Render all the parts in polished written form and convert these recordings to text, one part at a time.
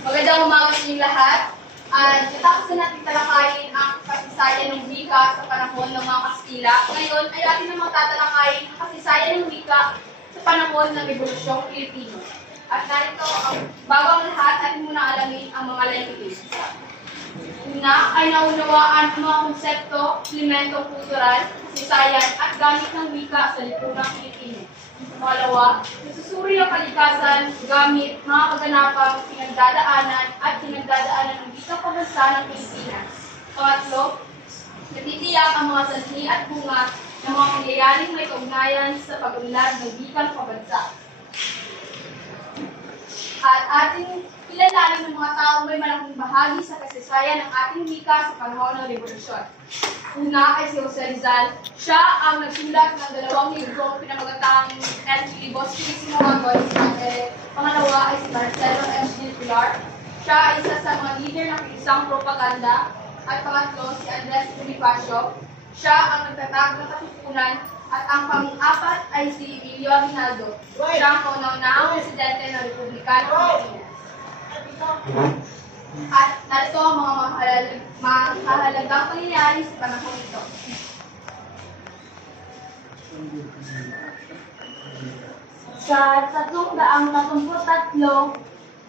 Magandang umaga sa inyong lahat. At natapos na natin talakayin ang kasaysayan ng wika sa panahon ng mga Kastila. Ngayon ay atin namang tatalakayin ang kasaysayan ng wika sa panahon ng Rebolusyong Pilipino. At narito, bago ang lahat, atin muna alamin ang mga layunin. Una ay naunawaan ang mga konsepto, elementong kultural, kasaysayan at gamit ng wika sa lipunang Pilipino. Pangalawa, nasusuri ang kalikasan, gamit, mga kaganapang pinagdadaanan at pinagdadaanan ng wikang pambansa ng Pilipinas. Pangatlo, natitiyak ang mga sanhi at bunga ng mga pangyayaring may kaugnayan sa pag-unlad ng wikang pambansa. At ating kilalanin ng mga taong may malaking bahagi sa kasaysayan ng ating wika sa panahon ng Revolusyon. Una ay si Jose Rizal. Siya ang nagsulat ng 2 librong pinamagatang El Libros Filisimo Magos. Pangalawa ay si Marcelo M. Gil Pilar. Siya ay isa sa mga leader ng isang propaganda. At pangatlo, si Andres Bonifacio. Siya ang nagtatag ng katipunan. At ang pang-apat ay si Emilio Aguinaldo. Siya ang kauna-unahang presidente ng Republika ng Pilipinas. At narito ang mga mahalagang pangyayari sa panahon ito. Sa 333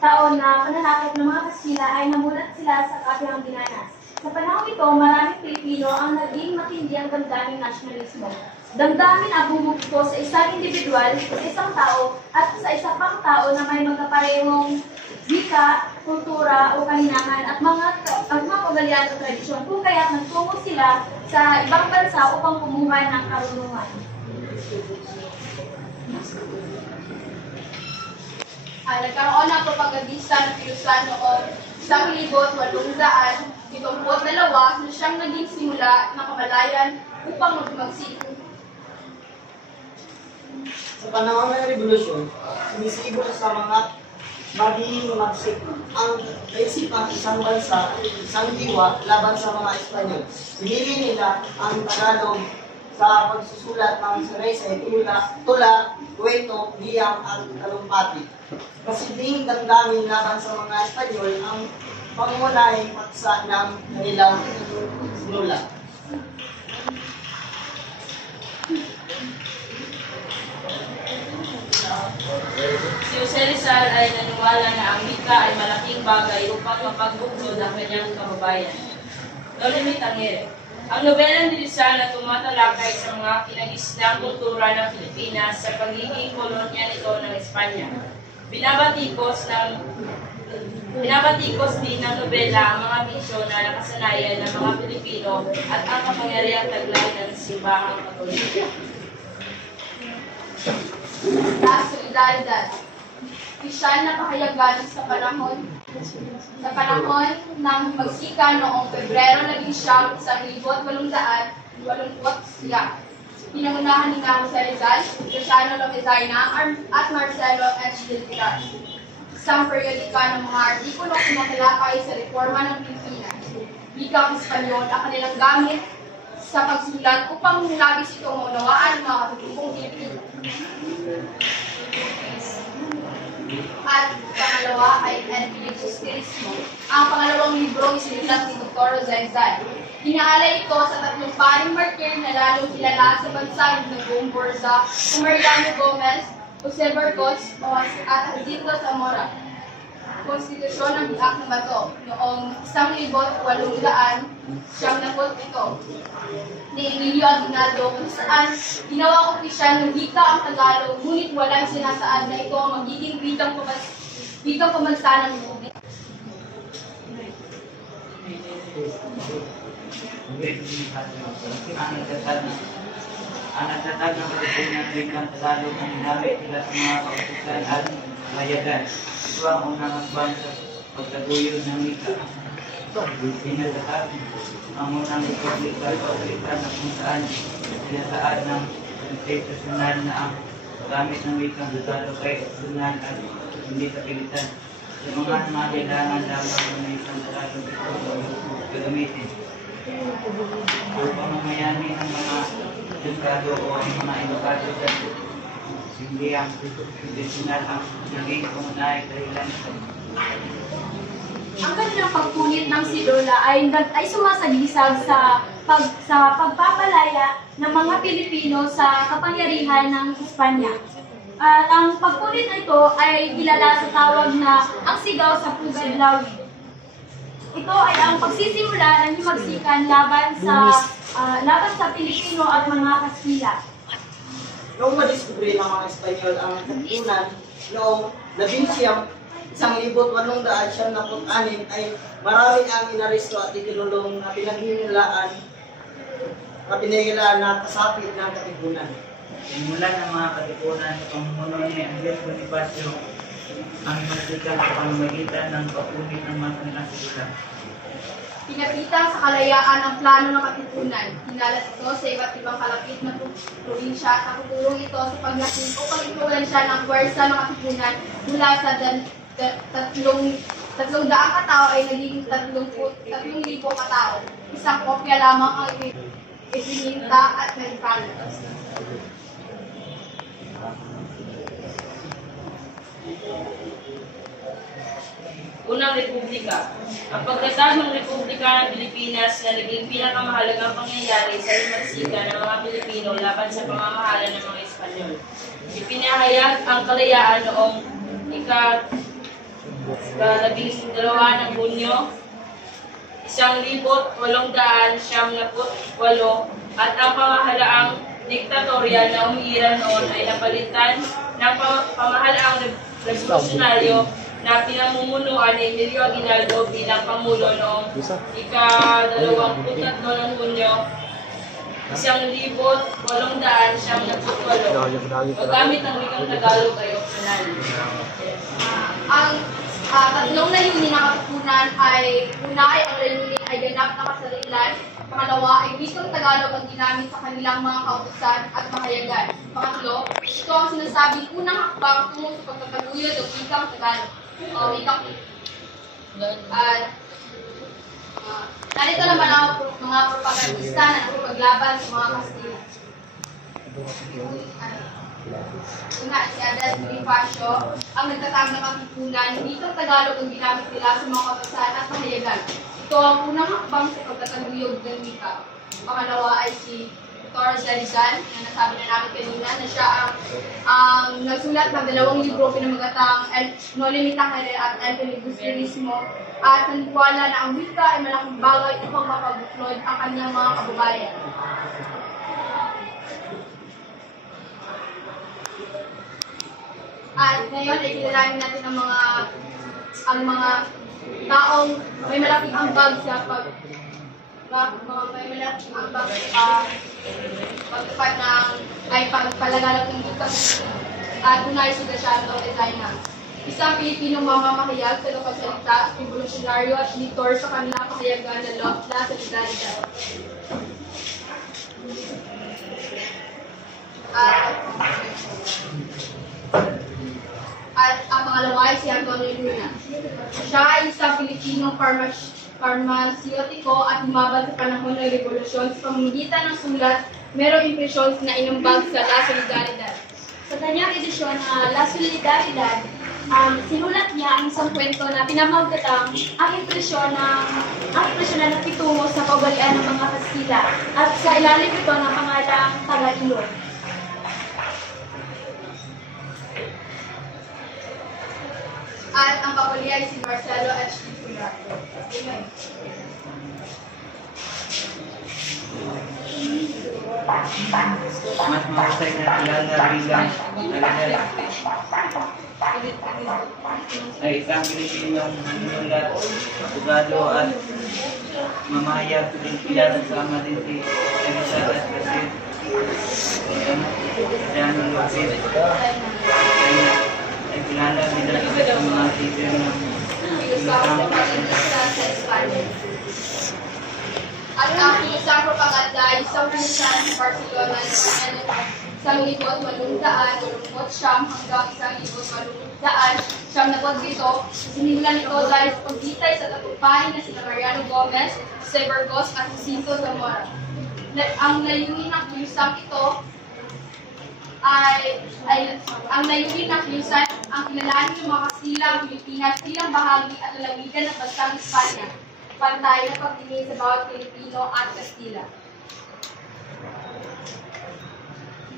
taon na pananakop ng mga Kastila ay namulat sila sa kabihang binanas. Sa panahon ito, maraming Pilipino ang naging matindi ang damdaming nasyonalismo. Damdamin ang bumugto sa isang individual, sa isang tao, at sa isang pang tao na may magkaparehong wika, kultura o kalinangan at mga ugalian o tradisyon, kung kaya't nagtungo sila sa ibang bansa upang kumuha ng karunungan. Nagkaroon ng propagandista ng Pilusan noong 1872 na siyang naging simula ng kamalayan upang magsisiglo. Sa panahon ng Revolusyon, sumisibo sa mga maging magsik ang kaisipang isang bansa, isang diwa laban sa mga Espanyol. Pinili nila ang Tagalog sa pagsusulat ng saysay, tula, kwento, liyang at talumpati. Kasi ding damdamin laban sa mga Espanyol ang pangunahing paksa ng kanilang sinulat. Si Jose Rizal ay naniwala na ang wika ay malaking bagay upang mapagbuklod ang kanyang kababayan. Lolimit Angere. Ang nobela ni Rizal na tumatalakay sa mga kinagisnang kultura ng Pilipinas sa pagiging kolonya nito ng Espanya. Binabatikos din ng nobela ang mga misyon na nakasanayan ng mga Pilipino at ang kapangyarihang taglay ng simbahang Katolika. Solidaridad. Kristyal na pahayagan sa panahon ng Magsikan noong Pebrero 1880. Pinangunahan ni Jose Rizal, Luciano Lomezaina at Marcelo H. Gil Pilar. Isang periodika ng mga artikulo kumakalakay sa reforma ng Pilipinas. Wikang Espanyol ang kanilang gamit sa pagsulat upang labis itong maunawaan ng mga katutubong Pilipino. At pangalawa ay El Filibusterismo. Ang pangalawang libro isinulat ni Dr. Jose Rizal. Inaalay ito sa 3 paring martir na lalong kilala sa bansa ng Nagong Borza, Mariano Gomez, Jose Burgos, at Jacinto Zamora. Konstitusyon ng Biak ng Bato noong 1877 ni Emilio Aguinaldo, kung saan ginawa opisyal ng wika ang Tagalog, ngunit walang sinasaad na ito ang magiging wikang pambansa ng Republika. Ang nagtatag ng Pilipinas wikang Tagalog ang ginamit nila sa mga kautusan at bayagan. Ito ang unang hakbang sa pagtaguyod ng wika. Pinatatag ang unang republika o wika na kung saan sinasaad ng konstitusyonal na ang gamit ng wikang Tagalog ay opsyonal at hindi kapilitan. Sa mga kailangan lamang ng wikang Tagalog ito gagamitin. Upang mamayani ng mga edukado o ang mga edukado sa hindi ang tradisyonal ang naging pangunahing dahilan. Ang kanilang pagpunit ng sidula ay sumasagisag sa pagpapalaya ng mga Pilipino sa kapangyarihan ng Espanya. At ang pagpunit na ito ay kilala sa tawag na ang sigaw sa Pugad Lawig. Ito ay ang pagsisimula ng himagsikan laban sa Pilipino at mga Kastila. Noong madiskubre ng mga Espanyol ang katipunan noong 1886 ay marami ang inaresto at ikinulong na pinaghinilaan na kasapit ng katipunan. Simulan ng mga katipunan sa pamumuno ni Angel Bonifacio ang himagsikan sa pamamagitan ng pagpunit ng mga kanilang sidula. Pinakita sa kalayaan ang plano ng katipunan. Hinalat ito sa iba't ibang kalapit na probinsya at nakutulong ito sa paglaking o pag-influensya ng puwersa ng katipunan mula sa 300 katao ay naging 3,000 katao. Isang kopya lamang ang ipininta at nagpano. Unang Republika. Ang pagtatag ng Republika ng Pilipinas na naging pinakamahalagang pangyayari sa himagsikan ng mga Pilipino laban sa pamamahala ng mga Espanyol. Ipinahayag ang kalayaan noong ika-12 ng Hunyo, 1898 at ang pamahalaang diktatorya na umiiral noon ay napalitan ng pamahalaang revolusyonaryo na pinamumunuan ni Emilio Aguinaldo bilang Pangulo noong ika-23 ng Hunyo, 1898, paggamit ng wikang Tagalog ay optional. Ang tatlong layunin ng katipunan ay una ay ang layunin ay ganap na kasalilan. Pangalawa ay wikang Tagalog ang ginamit sa kanilang mga kautusan at pahayagan. Pangatlo, ito ang sinasabing unang hakbang tungo sa pagkakaguyod ng wikang Tagalog. Narito naman ang mga propagandista na nakipaglaban sa mga Kastila. Una, si Andres Bonifacio ang nagtatag ng katipunan. Wikang Tagalog ang ginamit nila sa mga kautusan at pahayagan. Ito ang unang hakbang sa pagkakaguyod ng wika. Pangalawa ay si Torres Rizal, na nasabi na namin kanina, na siya ang nagsulat ng 2 libro pinamagatang No Limitangere at El Filibusterismo at naniniwala na ang wika ay malaking bagay upang mapabuklod ang kanyang mga kababayan. At ngayon ay kilalanin natin ang mga taong may malaking ambag sa pagtupad ng pagpalaganap ng wika at tunay si Graciano Orezaina. Isang Pilipinong mamamahayag sa lokal salita, revolusyonaryo at editor sa kanilang pahayagan na La Solidaridad. At ang pangalawa ay si Antonio Luna. Siya ay isang Pilipinong farmaseutiko at humabad sa panahon ng revolusyon sa pamamagitan ng sulat, merong impresyon na inambag sa La Solidaridad. Sa kanyang edisyon na La Solidaridad, sinulat niya ang isang kwento na pinamagatang ang impresyon na nakitungo sa kaugalian ng mga Kastila at sa ilalim ito ng pangalang Tagailo. At ang papuli ay si Marcelo H. Pulato. Mas mahusay na kilala bilang Tagalog ay isang Pilipinong manunulat, abogado at mamahayag din kilala kasama din si Rizal at Graciano Lopez ay kilala bilang isa sa mga teacher ng At ang isang propaganda ay isang pinsan sa Barcelona na 1,880 hanggang 1,870. Sinimulan ito dahil sa pagbitay sa tagumpahin na sina Mariano Gomez, Jose Burgos at Jacinto Zamora. Ang layunin ng kilusang ito ay ang layunin ng kilusan ang kinalanin ng mga Kastila ang Pilipinas bilang bahagi at lalawigan ng bansang Espanya. Pantay na pagtingin sa bawat Pilipino at Kastila.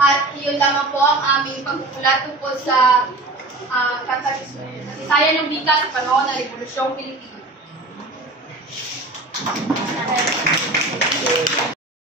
At iyon lamang po ang aming pagkukulat tungkol sa kasaysayan ng wika sa panahon ng Revolusyong Pilipino.